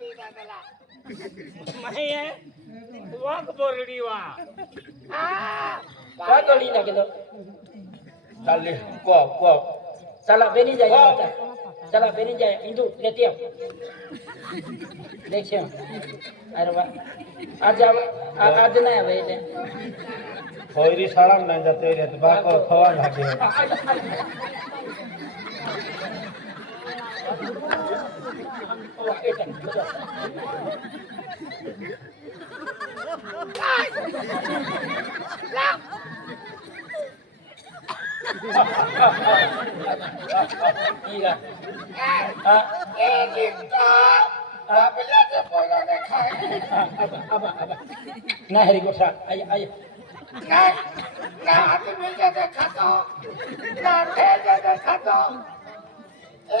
तुझा गला माहिती आहे वाघ बोरडी वा हा। का को चला बेनी जाए चला बेनी जाए इंदू लेते आओ देखियो अरे वाह आज आ- आज नाही आवे इथे खैरी शाळा नाही जाते रे बाको खवा लागे Boleh. Nah, hari kosa, Ayah, ayah. Nah, nah, aku meja dekat tu. Nah, meja dekat tu. Eh,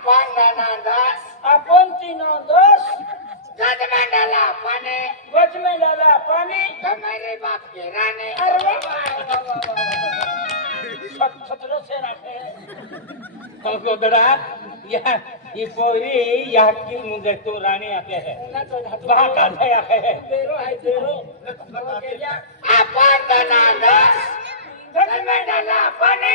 आपण नानादास आपण तीनो दोष गजमंडला पाने गच में डाला पानी तुम्हारे बाप की रानी अरे छत छतरो से रखे कोदडा या ही पोरी या की मुझे तो राणी आते है वहाँ का धया है बेरो है बेरो आपण नानादास गजमंडला पाने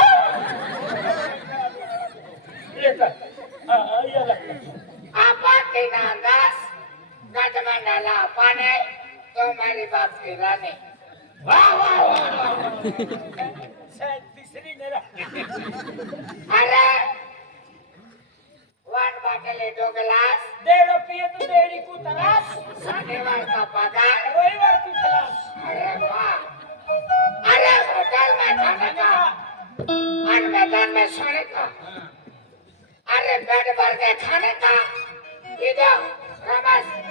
गजमंडला पाने तुम्हारे बाप की रानी वाह वाह वाह शायद तीसरी मेरा। अरे वन बाटले दो गिलास। डेढ़ पिए तो डेढ़ी को तलाश साढ़े शनिवार का पगार। रविवार की तलाश। अरे वाह। अरे होटल में खाने का और मैदान में सोने का। अरे बेड भर के खाने का। इधर रमस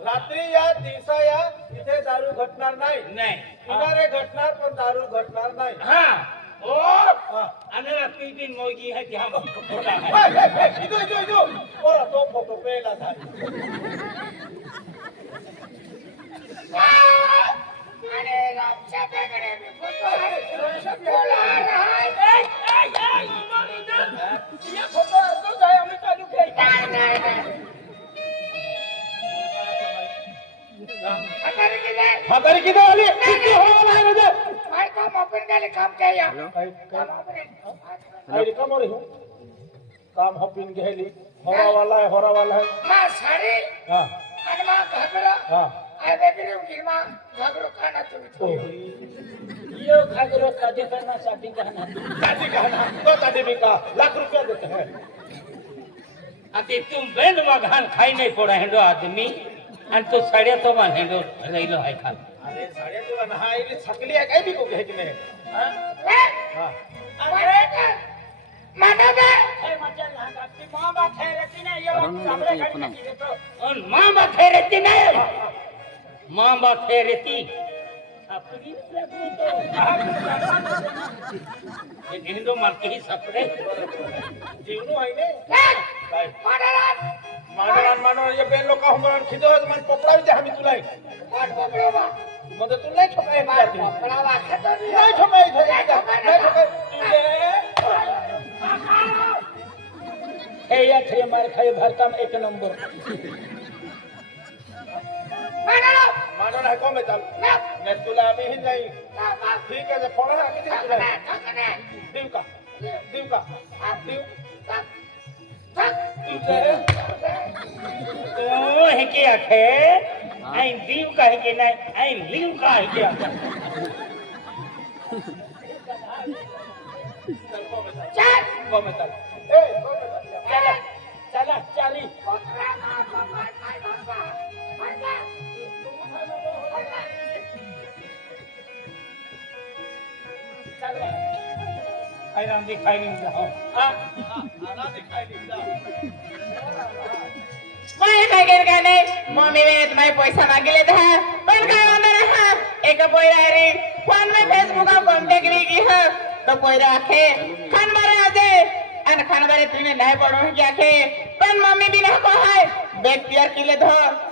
रात्री या दिवसा या इथे दारू घटणार नाही. नहीं. किनारे घटणार पण दारू घटणार नाही. हाँ. ओ हाँ. मोगी है हम है तो फ़ोटो पेला था अरे रामच्या में फ़ोटो है. ये फ़ोटो तो चालू नहीं नहीं. म्हातारी किती आली किती हो नाही रे भाई काम अपन के लिए काम चाहिए काय काम अपन काय काम रे काम हपिन गेली होरा वाला है होरा वाला है। माँ साड़ी हाँ। अनमा घगरा हाँ। आई बेबी उनकी माँ घगरो खाना तुम ये घाघरो शादी करना शादी कहना शादी कहना तो शादी भी का लाख रुपया देते हैं। अति तुम बेंद मघान खाई नहीं पड़ा हेंडो आदमी। आणि तो साड्या तो हेंडो रहिलो है खा अरे साड्या तुला ना इली छकली आहे काय बी को घ्यायची नाही हाँ है माँ बात है रहती माँ बात है रहती नहीं माँ बात है रहती अपनी જીવનો મારતો હી સપરે જીવનો હોય ને માડરાન માડરાन માનો ये बेल लोग कहूँगा खिदो तो मन पपड़ा भी हम तुलाई पाट पपड़ावा। मदद तू नहीं ठोकाए मार पपड़ावा खतो नहीं। ठोकाए थे नहीं ठोकाए ए या थे मार खाए भरता में एक नंबर। माडरान। माडरान है कौन में। मैं तुला में नहीं। ঠিক আছে পরে আমি দিউকা দিউকা দিউ ও হেকে আখে আই দিউ কা হেকে নাই আই লিউ কা হেকে চল কমে চল এ কমে চল চল চল চালি क्या चल कमे राम दिखाई नहीं जाओ काय केलं काय नाही मम्मी वेळेत माझे पैसा मागेले धार पण काय वांदा नाही हा एक पोयरा रे फोन में फेसबुक कॉन्टॅक्ट री की ह तो पोयरा आखे खान मारे आजे अन खान मारे तुने नाही पडो की आखे पण मम्मी भी ना को हाय बेग तयार केले धो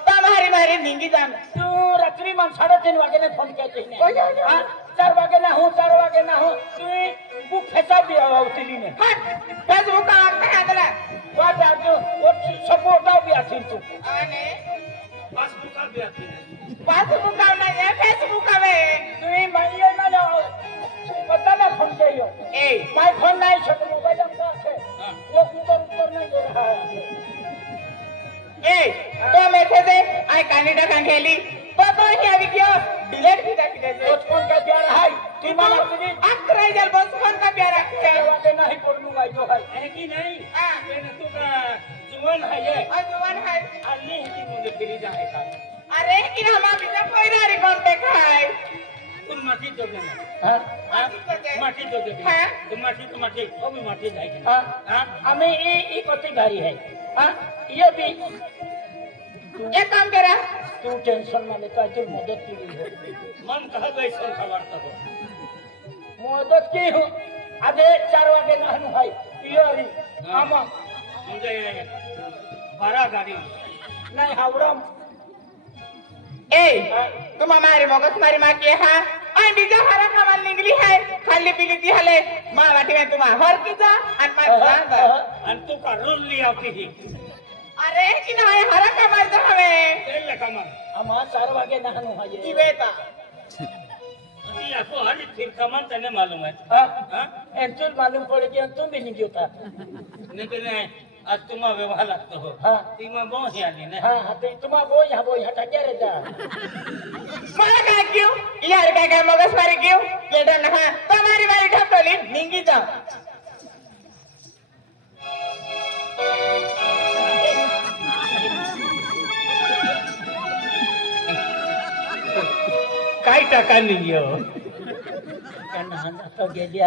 तो मारी मारी निंगी जाम तू रात्री मग साडेतीन वागे फोन केले चार वागे ना हो चार वागे ना हो तुम्ही बुक खेचा भी आवा उतली ने बस वो का आते हैं अगला वो जा जो वो सपोर्ट आओ भी आती तू आने बस बुक आ भी आती है बस बुक आ ना ये फेसबुक आ वे तुम्ही मानिए ना जाओ. पता ना फोन चाहिए ए. मैं फोन नहीं छोड़ मोबाइल हम साथ है. वो ऊपर ऊपर नहीं हो रहा है ए तो मैसेज है आई कैंडिडेट अंगेली तो तो ही अभी क्यों डिलीट अरे कि हम अभी तक कोई नारी कांटेक्ट है तुम माटी दो देना हाँ? हाँ? माटी दो दे। माटी दो दे हाँ? तुम माटी तो माटी वो भी माटी जाएगी हाँ? हाँ? हमें ये ये कति गाड़ी है हाँ? ये भी एक काम करा तू टेंशन में लेता तू मदद की है मन कह गई सुन खबर तो मदद की हूँ अरे चार वागे नहनु है पियोरी आमा मुझे बारह गाड़ी नहीं हावड़ा ए तुम हमारी मगज मारी माँ की हा और बीजा हरा कमाल निकली है खाली पीली थी हले माँ बाटी में तुम हर की जा और मैं जान दा अंतु का रोल लिया होती थी अरे कि ना हरा कमाल तो हमें तेल लगा मन आमा चार वागे नहनु है की ये बेटा आपको हर फिर कमन तने मालूम है हाँ? हाँ? एंचुल मालूम पड़े कि तुम भी नहीं जोता नहीं तो नहीं आज तुम व्यवहार लगते. हो. हाँ। तुम बहुत ही आली ना हाँ हाँ तो तुम वो यहाँ वो हटा क्या रहता मला काय क्यों यार काय काय मगज मारी क्यों केडा ना तो हमारी वाली ठपली निंगी जा. काय टाका नाही ನಾನತ್ತ ಗೆದ್ಯ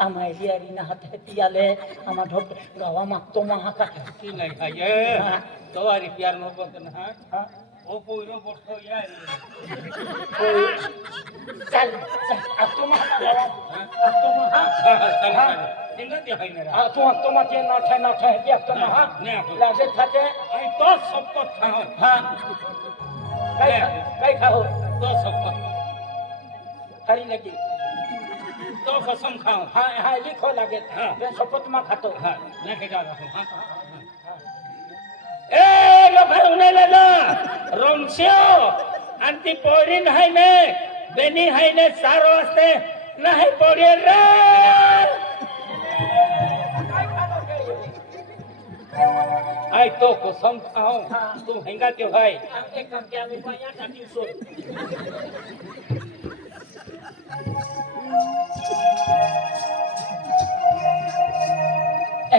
ಆ ಮಹಿಳೆಯರಿ ನಾ ಹತ್ತು ಹೆತ್ತಿಯಲೆ ಅಮ್ಮ ದೊಡ್ಡ ಗವ ಮತ್ತೊಮ್ಮ ಹಾಕ ತವಾರಿ ಪ್ಯಾರ ನೋಡ್ಕೊಂತಾನ ಓ ಪೋಯ್ರೋ ಬರ್ತೋ ಯಾರು ಚಲ್ ಅತ್ತೊಮ್ಮ ಅತ್ತೊಮ್ಮ ಹಾಕ তোমাকে নাঠায় নাঠায় একটা না লাগে থাকে আমি তো সব কথা হ্যাঁ কাই খাও তো সব কথা খালি নাকি तो कसम खाओ हाँ हाँ लिखो लगे। हाँ। मैं शपथ में खातो। हाँ लेके जा रहा हूँ। हाँ। ए लो भाई उन्हें ले लो रोमशियो अंति पोरीन है ने बेनी है ने सारो वास्ते नहीं पोरीन रे। आई तो कसम खाओ तू हेंगा के भाई आपके कम क्या में पाया काटी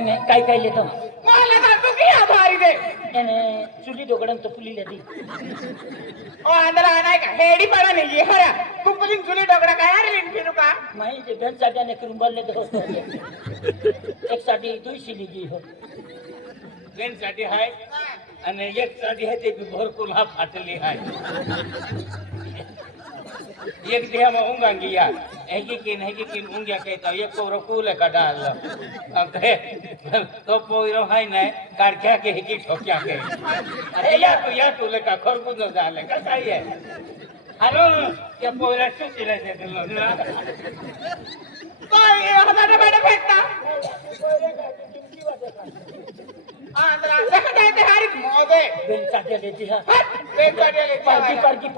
नाही काय काय लेतो मला सांगतो की आभारी दे चुली दोघडं चपली लेती ओ आंधळा नाही का? हेडी पडा नाही हरा तू कुठून चुली डोगडा काय अरे फिरू का? माहिती भेट साठ्याने करून बोलले तर एक साठी तू शिली जी हो. ट्रेन साठी आहे आणि एक साठी आहे ते बी भरपूर हा फाटली आहे एक देहा मग अंगी तो एक को रकूल का डाल अब ते तो पोइरो हाय ने कारख्या के हैगी ठोक्या के अरे या तो या तो ले का खरबूज न डाले का काय है हेलो क्या पोइरा चुकी ले दे लो ना तो ये हज़ार बेटा फेंकता आ बेल चाटे लेती है बेचारे ले पार्टी पार्टी